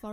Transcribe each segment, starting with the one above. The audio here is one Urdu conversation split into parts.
for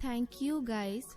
Thank you guys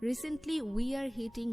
Recently we are hitting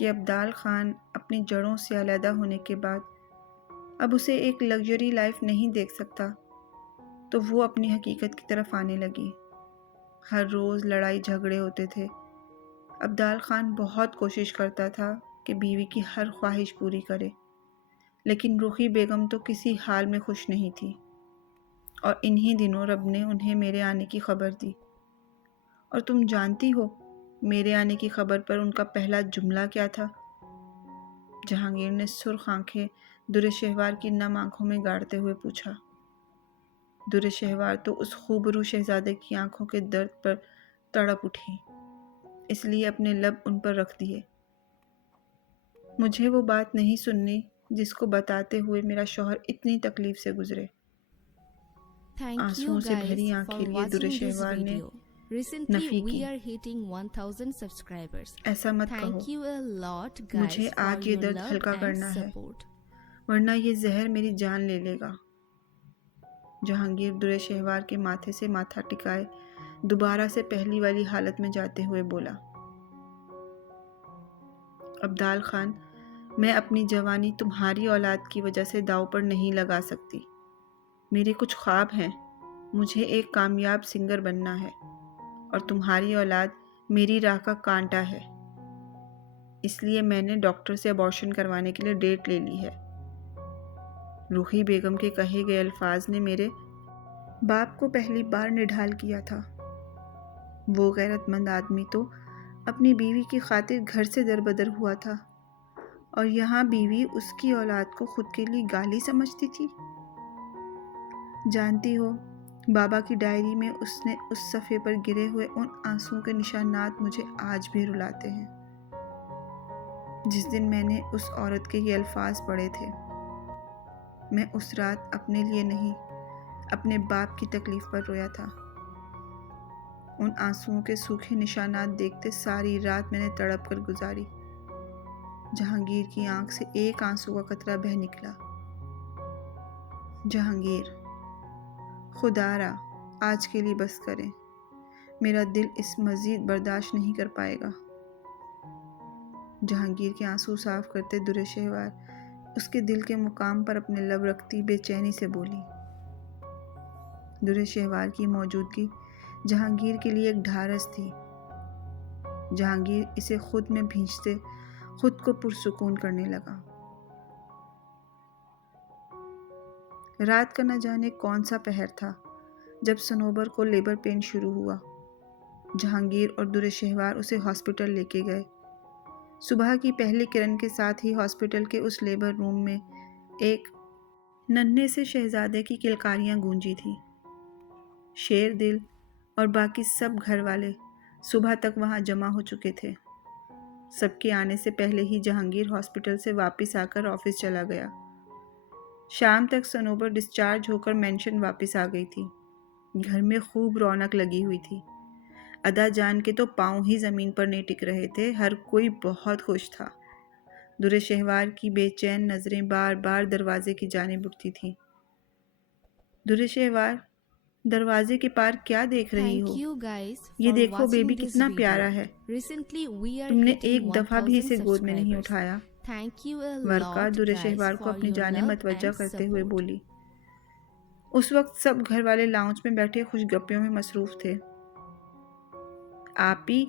کہ ابدال خان اپنی جڑوں سے علیحدہ ہونے کے بعد اب اسے ایک لگژری لائف نہیں دیکھ سکتا، تو وہ اپنی حقیقت کی طرف آنے لگی۔ ہر روز لڑائی جھگڑے ہوتے تھے۔ ابدال خان بہت کوشش کرتا تھا کہ بیوی کی ہر خواہش پوری کرے، لیکن روحی بیگم تو کسی حال میں خوش نہیں تھی، اور انہی دنوں رب نے انہیں میرے آنے کی خبر دی۔ اور تم جانتی ہو میرے آنے کی خبر پر ان کا پہلا جملہ کیا تھا؟ جہانگیر نے سرخ آنکھیں در شہوار کی نم آنکھوں میں گاڑتے ہوئے پوچھا۔ در شہوار تو اس خوبرو شہزادے کی آنکھوں کے درد پر تڑپ اٹھی، اس لیے اپنے لب ان پر رکھ دیے۔ مجھے وہ بات نہیں سننی جس کو بتاتے ہوئے میرا شوہر اتنی تکلیف سے گزرے۔ Thank you آنسوؤں سے guys بھری for آنکھیں لیے watching در this شہوار نے video. Recently نفی we کی۔ are hitting 1000 subscribers. ایسا مت کہو، Thank you a lot guys مجھے for آج یہ your درد love ہلکا and کرنا ہے، support. ورنہ یہ زہر میری جان لے لے گا۔ جہانگیر در شہوار کے ماتھے سے ماتھا ٹکائے دوبارہ سے پہلی والی حالت میں جاتے ہوئے بولا۔ ابدال خان، میں اپنی جوانی تمہاری اولاد کی وجہ سے داؤ پر نہیں لگا سکتی۔ میرے کچھ خواب ہیں، مجھے ایک کامیاب سنگر بننا ہے، اور تمہاری اولاد میری راہ کا کانٹا ہے۔ اس لیے میں نے ڈاکٹر سے ابارشن کروانے کے لیے ڈیٹ لے لی ہے۔ روحی بیگم کے کہے گئے الفاظ نے میرے باپ کو پہلی بار نڈھال کیا تھا۔ وہ غیرت مند آدمی تو اپنی بیوی کی خاطر گھر سے دربدر ہوا تھا، اور یہاں بیوی اس کی اولاد کو خود کے لیے گالی سمجھتی تھی۔ جانتی ہو بابا کی ڈائری میں اس نے اس صفحے پر گرے ہوئے ان آنسوؤں کے نشانات مجھے آج بھی رلاتے ہیں، جس دن میں نے اس عورت کے یہ الفاظ پڑھے تھے۔ میں اس رات اپنے لیے نہیں، اپنے باپ کی تکلیف پر رویا تھا۔ ان آنسوؤں کے سوکھے نشانات دیکھتے ساری رات میں نے تڑپ کر گزاری۔ جہانگیر کی آنکھ سے ایک آنسو کا قطرہ بہہ نکلا۔ جہانگیر، خدا را آج کے لیے بس کریں، میرا دل اس مزید برداشت نہیں کر پائے گا۔ جہانگیر کے آنسو صاف کرتے در شہوار اس کے دل کے مقام پر اپنے لب رکھتی بے چینی سے بولی۔ در شہوار کی موجودگی جہانگیر کے لیے ایک ڈھارس تھی۔ جہانگیر اسے خود میں بھینچتے خود کو پرسکون کرنے لگا۔ رات کا نہ جانے کون سا پہر تھا جب صنوبر کو لیبر پین شروع ہوا۔ جہانگیر اور در شہوار اسے ہاسپٹل لے کے گئے۔ صبح کی پہلی کرن کے ساتھ ہی ہاسپٹل کے اس لیبر روم میں ایک ننھے سے شہزادے کی کلکاریاں گونجی تھیں۔ شیر دل اور باقی سب گھر والے صبح تک وہاں جمع ہو چکے تھے۔ سب کے آنے سے پہلے ہی جہانگیر ہاسپٹل سے واپس آ کر آفس چلا گیا۔ شام تک صنوبر ڈسچارج ہو کر مینشن واپس آ گئی تھی۔ گھر میں خوب رونق لگی ہوئی تھی۔ ادا جان کے تو پاؤں ہی زمین پر نہیں ٹک رہے تھے، ہر کوئی بہت خوش تھا۔ در شہوار کی بے چین نظریں بار بار دروازے کی جانب اٹھتی تھیں۔ در شہوار، دروازے کے پار کیا دیکھ رہی ہو؟ Thank you guys یہ for دیکھو بیبی watching this کتنا video. پیارا ہے۔ Recently we are تم نے hitting ایک دفعہ بھی 1000 اسے گود میں نہیں subscribers. اٹھایا۔ Thank you a Waraqah lot there guys Shehvar کو for اپنی your جانب love متوجہ and کرتے ہوئے support. بولی۔ اس وقت سب گھر والے لاؤنج میں بیٹھے خوش گپیوں میں مصروف تھے۔ آپی،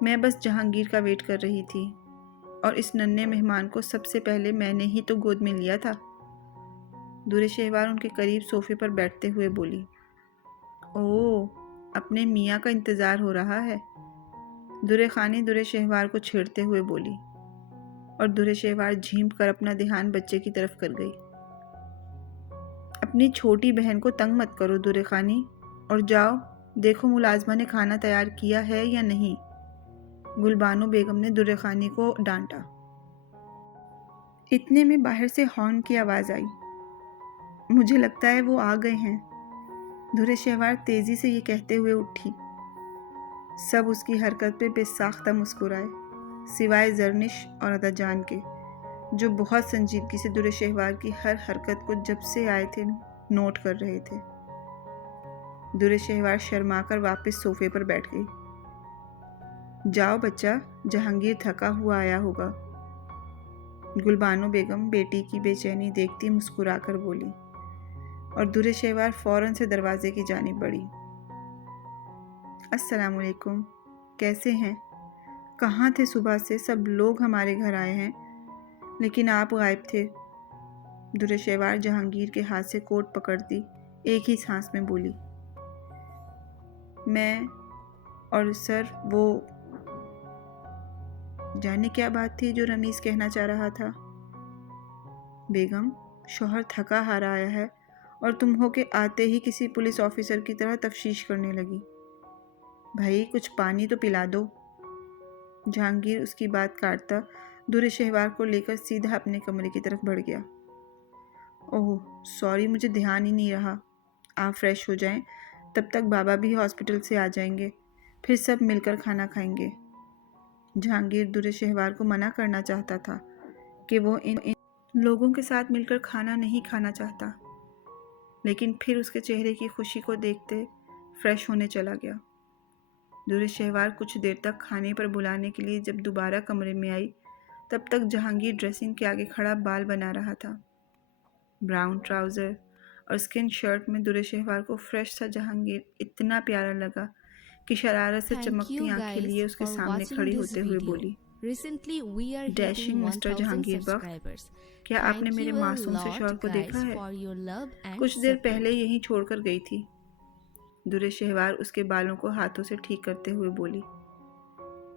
میں بس جہانگیر کا ویٹ کر رہی تھی، اور اس ننھے مہمان کو سب سے پہلے میں نے ہی تو گود میں لیا تھا۔ در شہوار ان کے قریب صوفے پر بیٹھتے ہوئے بولی۔ اوہ، اپنے میاں کا انتظار ہو رہا ہے، در خانی در شہوار کو چھیڑتے ہوئے بولی، اور در شہوار جھینپ کر اپنا دھیان بچے کی طرف کر گئی۔ اپنی چھوٹی بہن کو تنگ مت کرو در خانی، اور جاؤ دیکھو ملازمہ نے کھانا تیار کیا ہے یا نہیں، گلبانو بیگم نے در خانی کو ڈانٹا۔ اتنے میں باہر سے ہارن کی آواز آئی۔ مجھے لگتا ہے وہ آ گئے ہیں، در شہوار تیزی سے یہ کہتے ہوئے اٹھی۔ سب اس کی حرکت پہ بے ساختہ مسکرائے، سوائے زرنش اور ادا جان کے، جو بہت سنجیدگی سے در شہوار کی ہر حرکت کو جب سے آئے تھے نوٹ کر رہے تھے۔ در شہوار شرما کر واپس صوفے پر بیٹھ گئی۔ جاؤ بچہ، جہانگیر تھکا ہوا آیا ہوگا۔ گلبانو بیگم بیٹی کی بے چینی دیکھتی مسکرا کر بولی اور در شہوار فوراً سے دروازے کی جانب بڑھی۔ السلام علیکم، کیسے ہیں؟ کہاں تھے صبح سے؟ سب لوگ ہمارے گھر آئے ہیں لیکن آپ غائب تھے۔ در شہوار جہانگیر کے ہاتھ سے کوٹ پکڑتی ایک ہی سانس میں بولی، میں اور سر وہ جانے کیا بات تھی جو رمیز کہنا چاہ رہا تھا؟ بیگم، شوہر تھکا ہارا آیا ہے اور تم ہو کہ آتے ہی کسی پولیس آفیسر کی طرح تفتیش کرنے لگی۔ بھائی کچھ پانی تو پلا دو۔ جہانگیر اس کی بات کاٹتا در شہوار کو لے کر سیدھا اپنے کمرے کی طرف بڑھ گیا۔ اوہ سوری، مجھے دھیان ہی نہیں رہا۔ آپ فریش ہو جائیں، تب تک بابا بھی ہاسپٹل سے آ جائیں گے، پھر سب مل کر کھانا کھائیں گے۔ جہانگیر در شہوار کو منع کرنا چاہتا تھا کہ وہ ان لوگوں کے ساتھ مل کر کھانا نہیں کھانا چاہتا، لیکن پھر اس کے چہرے کی خوشی کو دیکھتے فریش ہونے چلا گیا۔ در شہوار کچھ دیر تک کھانے پر بلانے کے لیے جب دوبارہ کمرے میں آئی تب تک جہانگیر ڈریسنگ کے آگے کھڑا بال بنا رہا تھا۔ براؤن ٹراؤزر اور اسکن شرٹ میں در شہوار کو فریش سا جہانگیر اتنا پیارا لگا کہ شرارت سے Thank چمکتی you آنکھیں guys لیے اس کے for سامنے watching کھڑی this ہوتے ہوئے video. بولی، Recently we are Dashing hitting Mr. 1000 Jahangir Bakhsh, subscribers. کیا آپ نے Thank میرے you a معصوم سے شوہر lot کو دیکھا guys ہے؟ for your love and کچھ دیر support. پہلے یہیں چھوڑ کر گئی تھی۔ در شہوار اس کے بالوں کو ہاتھوں سے ٹھیک کرتے ہوئے بولی،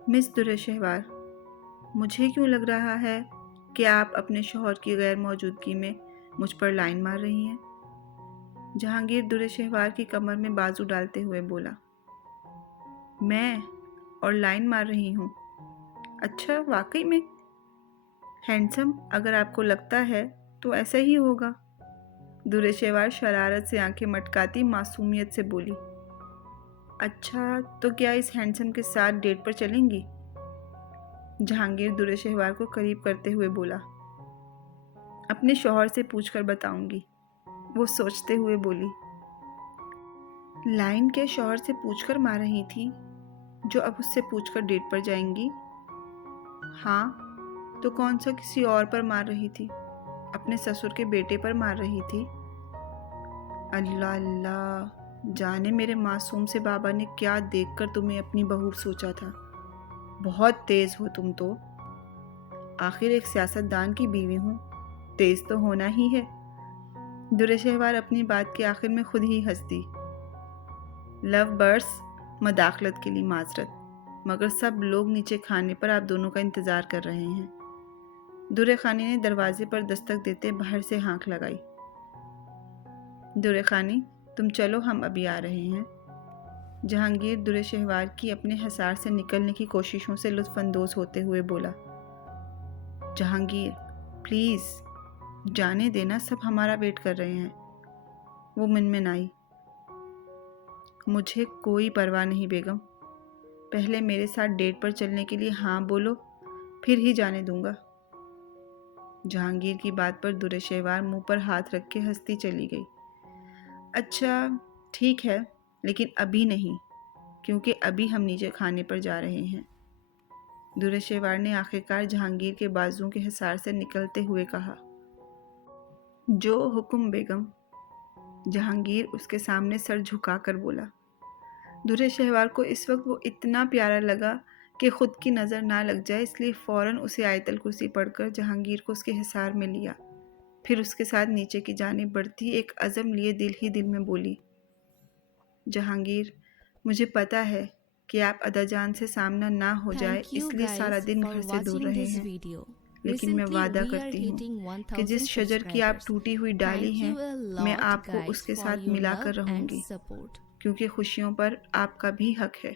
مس در شہوار، مجھے کیوں لگ رہا ہے کہ آپ اپنے شوہر کی غیر موجودگی میں مجھ پر لائن مار رہی ہیں؟ جہانگیر در شہوار کی کمر میں بازو ڈالتے ہوئے بولا، میں اور لائن مار رہی ہوں؟ اچھا واقعی میں؟ ہینڈسم، اگر آپ کو لگتا ہے تو ایسا ہی ہوگا۔ در شہوار شرارت سے آنکھیں مٹکاتی معصومیت سے بولی، اچھا تو کیا اس ہینڈسم کے ساتھ ڈیٹ پر چلیں گی؟ جہانگیر در شہوار کو قریب کرتے ہوئے بولا، اپنے شوہر سے پوچھ کر بتاؤں گی۔ وہ سوچتے ہوئے بولی، لائن کے شوہر سے پوچھ کر مار رہی تھی جو اب اس سے پوچھ کر ڈیٹ پر جائیں گی؟ ہاں تو کون سا کسی اور پر مار رہی تھی؟ اپنے سسر کے بیٹے پر مار رہی تھی؟ اللہ اللہ، جانے میرے معصوم سے بابا نے کیا دیکھ کر تمہیں اپنی بہو سوچا تھا۔ بہت تیز ہو تم تو۔ آخر ایک سیاستدان کی بیوی ہوں، تیز تو ہونا ہی ہے۔ در شہوار اپنی بات کے آخر میں خود ہی ہنس دی۔ لو برس، مداخلت کے لیے معذرت، مگر سب لوگ نیچے کھانے پر آپ دونوں کا انتظار کر رہے ہیں۔ در خانی نے دروازے پر دستک دیتے باہر سے ہانک لگائی۔ در خانی، تم چلو، ہم ابھی آ رہے ہیں۔ جہانگیر در شہوار کی اپنے حصار سے نکلنے کی کوششوں سے لطف اندوز ہوتے ہوئے بولا، جہانگیر پلیز جانے دینا، سب ہمارا ویٹ کر رہے ہیں۔ وہ من آئی، مجھے کوئی پرواہ نہیں بیگم، پہلے میرے ساتھ ڈیٹ پر چلنے کے لیے ہاں بولو، پھر ہی جانے دوں گا۔ جہانگیر کی بات پر در شہوار منہ پر ہاتھ رکھ کے ہنستی چلی گئی۔ اچھا ٹھیک ہے، لیکن ابھی نہیں، کیونکہ ابھی ہم نیچے کھانے پر جا رہے ہیں۔ در شہوار نے آخرکار جہانگیر کے بازوؤں کے حصار سے نکلتے ہوئے کہا، جو حکم بیگم۔ جہانگیر اس کے سامنے سر جھکا کر بولا۔ در شہوار کو اس وقت وہ اتنا پیارا لگا کہ خود کی نظر نہ لگ جائے، اس لیے فوراً اسے آیت الکرسی پڑھ کر جہانگیر کو اس کے حصار میں لیا، پھر اس کے ساتھ نیچے کی جانب بڑھتی ایک عزم لیے دل ہی دل میں بولی، جہانگیر مجھے پتا ہے کہ آپ ادا جان سے سامنا نہ ہو جائے Thank you اس لیے سارا guys دن for گھر سے دور watching رہے this ہیں، video. لیکن میں Recently وعدہ we are کرتی ہوں hitting کہ 1000 جس شجر کی آپ subscribers. ٹوٹی ہوئی ڈالی Thank ہیں you a میں lot آپ کو اس guys کے for ساتھ your ملا love کر رہوں and گی، support. کیونکہ خوشیوں پر آپ کا بھی حق ہے۔